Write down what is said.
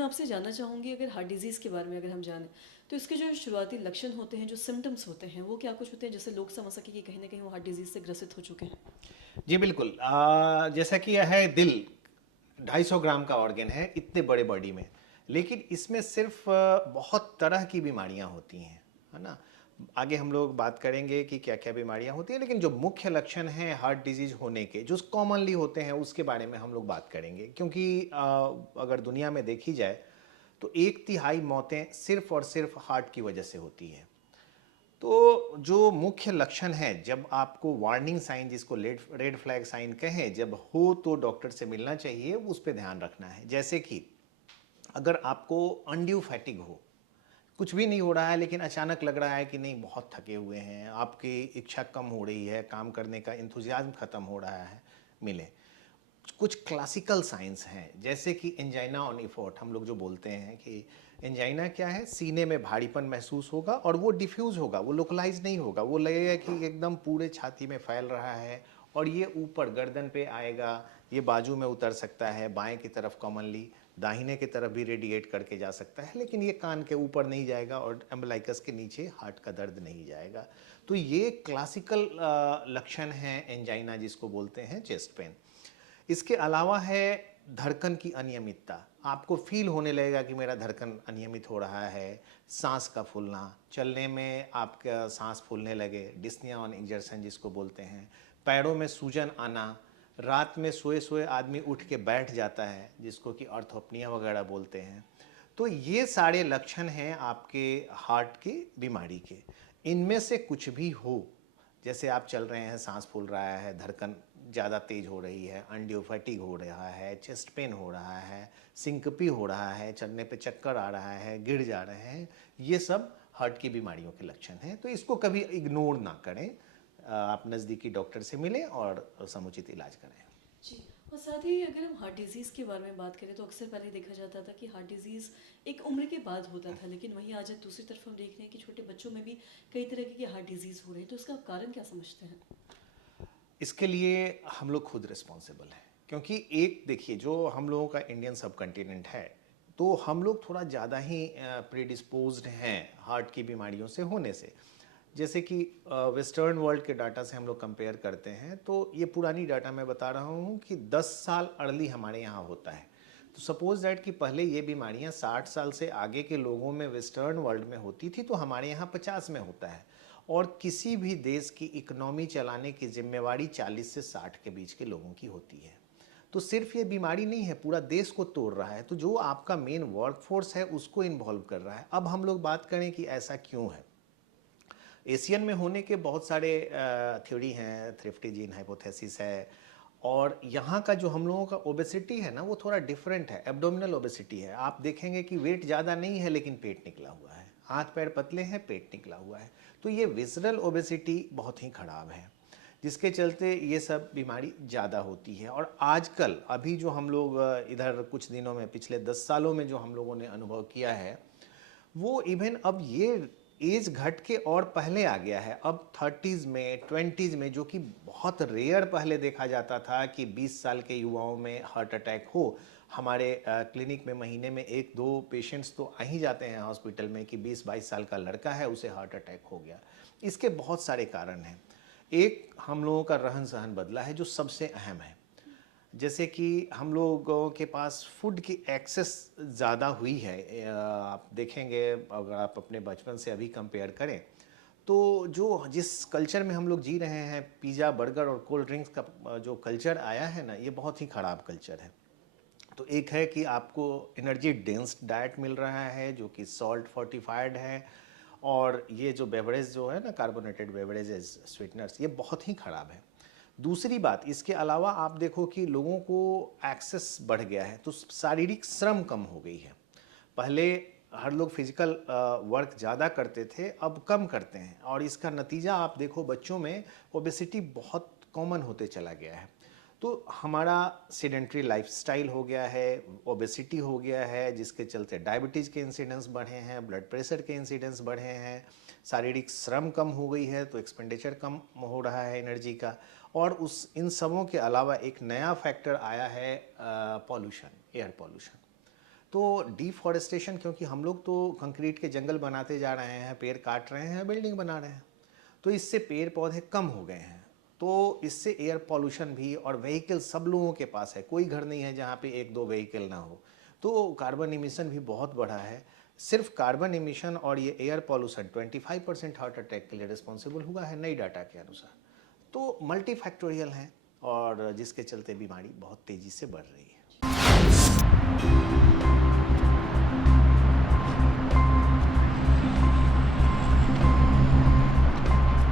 मैं आपसे जानना चाहूँगी, अगर हार्ट डिज़ीज़ के बारे में अगर हम जानें, तो इसके जो शुरुआती लक्षण होते हैं, जो सिम्पटम्स होते हैं, वो क्या कुछ होते हैं जिससे लोग समझ सकें कि कहीं न कहीं वो हार्ट डिज़ीज़ से ग्रसित हो चुके हैं? जी बिल्कुल। जैसा कि यह है दिल 250 ग्राम का ऑर्गन है इतने बड़े बॉडी में, लेकिन इसमें सिर्फ बहुत तरह की बीमारियां होती हैं, है ना। आगे हम लोग बात करेंगे कि क्या क्या बीमारियां होती हैं, लेकिन जो मुख्य लक्षण हैं हार्ट डिजीज होने के जो कॉमनली होते हैं उसके बारे में हम लोग बात करेंगे, क्योंकि अगर दुनिया में देखी जाए तो 1/3 मौतें सिर्फ और सिर्फ हार्ट की वजह से होती हैं। तो जो मुख्य लक्षण है, जब आपको वार्निंग साइन जिसको रेड फ्लैग साइन कहें जब हो, तो डॉक्टर से मिलना चाहिए, उस पर ध्यान रखना है। जैसे कि अगर आपको अनड्यू फैटिग हो, कुछ भी नहीं हो रहा है लेकिन अचानक लग रहा है कि नहीं बहुत थके हुए हैं, आपकी इच्छा कम हो रही है, काम करने का इंथुजियाज्म खत्म हो रहा है, मिले। कुछ क्लासिकल साइंस हैं जैसे कि एंजाइना ऑन इफोर्ट, हम लोग जो बोलते हैं कि एंजाइना क्या है, सीने में भारीपन महसूस होगा और वो डिफ्यूज होगा, वो लोकलाइज नहीं होगा, वो लगेगा कि एकदम पूरे छाती में फैल रहा है और ये ऊपर गर्दन पे आएगा, ये बाजू में उतर सकता है, बाएं की तरफ कॉमनली, दाहिने की तरफ भी रेडिएट करके जा सकता है, लेकिन ये कान के ऊपर नहीं जाएगा और एम्बलाइकस के नीचे हार्ट का दर्द नहीं जाएगा। तो ये क्लासिकल लक्षण हैं एंजाइना जिसको बोलते हैं चेस्ट पेन। इसके अलावा है धड़कन की अनियमितता, आपको फील होने लगेगा कि मेरा धड़कन अनियमित हो रहा है, सांस का फूलना, चलने में आपका सांस फूलने लगे, डिस्निया ऑन एग्जर्शन जिसको बोलते हैं, पैरों में सूजन आना, रात में सोए सोए आदमी उठ के बैठ जाता है जिसको कि ऑर्थोपनिया वगैरह बोलते हैं। तो ये सारे लक्षण हैं आपके हार्ट की बीमारी के। इनमें से कुछ भी हो, जैसे आप चल रहे हैं सांस फूल रहा है, धड़कन ज़्यादा तेज हो रही है, अनड्यू फैटिग हो रहा है, चेस्ट पेन हो रहा है, सिंकपी हो रहा है, चलने पे चक्कर आ रहा है, गिर जा रहे हैं, ये सब हार्ट की बीमारियों के लक्षण हैं। तो इसको कभी इग्नोर ना करें, आप नज़दीकी डॉक्टर से मिलें और समुचित इलाज करें। जी। और साथ ही अगर हम हार्ट डिज़ीज़ के बारे में बात करें, तो अक्सर पहले देखा जाता था कि हार्ट डिज़ीज़ एक उम्र के बाद होता था, लेकिन वहीं आज दूसरी तरफ हम देख रहे हैं कि छोटे बच्चों में भी कई तरह की हार्ट डिज़ीज़ हो रही है, तो इसका कारण क्या समझते हैं? इसके लिए हम लोग खुद रिस्पॉन्सिबल हैं, क्योंकि एक देखिए, जो हम लोगों का इंडियन सब कॉन्टिनेंट है, तो हम लोग थोड़ा ज़्यादा ही प्रीडिस्पोज्ड हैं हार्ट की बीमारियों से होने से। जैसे कि वेस्टर्न वर्ल्ड के डाटा से हम लोग कंपेयर करते हैं, तो ये पुरानी डाटा मैं बता रहा हूँ कि 10 साल अर्ली हमारे यहाँ होता है। तो सपोज दैट कि पहले ये बीमारियाँ 60 साल से आगे के लोगों में वेस्टर्न वर्ल्ड में होती थी, तो हमारे यहाँ 50 में होता है। और किसी भी देश की इकोनॉमी चलाने की जिम्मेवारी 40 से 60 के बीच के लोगों की होती है। तो सिर्फ ये बीमारी नहीं है, पूरा देश को तोड़ रहा है, तो जो आपका मेन वर्कफोर्स है उसको इन्वॉल्व कर रहा है। अब हम लोग बात करें कि ऐसा क्यों है। एशियन में होने के बहुत सारे थ्योरी हैं, थ्रिफ्टी जीन हाइपोथेसिस है, और यहाँ का जो हम लोगों का ओबेसिटी है ना, वो थोड़ा डिफरेंट है, एब्डोमिनल ओबेसिटी है। आप देखेंगे कि वेट ज़्यादा नहीं है लेकिन पेट निकला हुआ है, हाथ पैर पतले हैं, पेट निकला हुआ है। तो ये विजरल ओबेसिटी बहुत ही खराब है, जिसके चलते ये सब बीमारी ज़्यादा होती है। और आजकल अभी जो हम लोग इधर कुछ दिनों में, पिछले 10 सालों में जो हम लोगों ने अनुभव किया है, वो इवन अब ये एज घट के और पहले आ गया है। अब 30s में, 20s में, जो कि बहुत रेयर पहले देखा जाता था कि 20 साल के युवाओं में हार्ट अटैक हो। हमारे क्लिनिक में महीने में 1-2 पेशेंट्स तो आ ही जाते हैं हॉस्पिटल में कि 20-22 साल का लड़का है, उसे हार्ट अटैक हो गया। इसके बहुत सारे कारण हैं। एक, हम लोगों का रहन सहन बदला है जो सबसे अहम है। जैसे कि हम लोगों के पास फूड की एक्सेस ज़्यादा हुई है। आप देखेंगे, अगर आप अपने बचपन से अभी कंपेयर करें, तो जो जिस कल्चर में हम लोग जी रहे हैं, पिज़्ज़ा बर्गर और कोल्ड ड्रिंक्स का जो कल्चर आया है ना, ये बहुत ही ख़राब कल्चर है। तो एक है कि आपको एनर्जी डेंस डाइट मिल रहा है जो कि सॉल्ट फोर्टिफाइड है, और ये जो बेवरेज जो है ना, कार्बोनेटेड बेवरेजेस, स्वीटनर्स, ये बहुत ही ख़राब है। दूसरी बात, इसके अलावा आप देखो कि लोगों को एक्सेस बढ़ गया है, तो शारीरिक श्रम कम हो गई है। पहले हर लोग फिजिकल वर्क ज़्यादा करते थे, अब कम करते हैं, और इसका नतीजा आप देखो बच्चों में ओबेसिटी बहुत कॉमन होते चला गया है। तो हमारा सेडेंट्री लाइफस्टाइल हो गया है, ओबेसिटी हो गया है, जिसके चलते डायबिटीज़ के इंसिडेंस बढ़े हैं, ब्लड प्रेशर के इंसिडेंस बढ़े हैं, शारीरिक श्रम कम हो गई है, तो एक्सपेंडिचर कम हो रहा है एनर्जी का। और उस इन सबों के अलावा एक नया फैक्टर आया है, पॉल्यूशन, एयर पॉल्यूशन। तो डिफॉरेस्टेशन, क्योंकि हम लोग तो कंक्रीट के जंगल बनाते जा रहे हैं, पेड़ काट रहे हैं, बिल्डिंग बना रहे हैं, तो इससे पेड़ पौधे कम हो गए हैं। तो इससे एयर पॉल्यूशन भी, और व्हीकल सब लोगों के पास है, कोई घर नहीं है जहाँ पे एक दो व्हीकल ना हो, तो कार्बन इमिशन भी बहुत बढ़ा है। सिर्फ कार्बन इमिशन और ये एयर पॉल्यूशन 25% हार्ट अटैक के लिए रिस्पॉन्सिबल हुआ है नई डाटा के अनुसार। तो मल्टी फैक्टोरियल हैं, और जिसके चलते बीमारी बहुत तेज़ी से बढ़ रही है।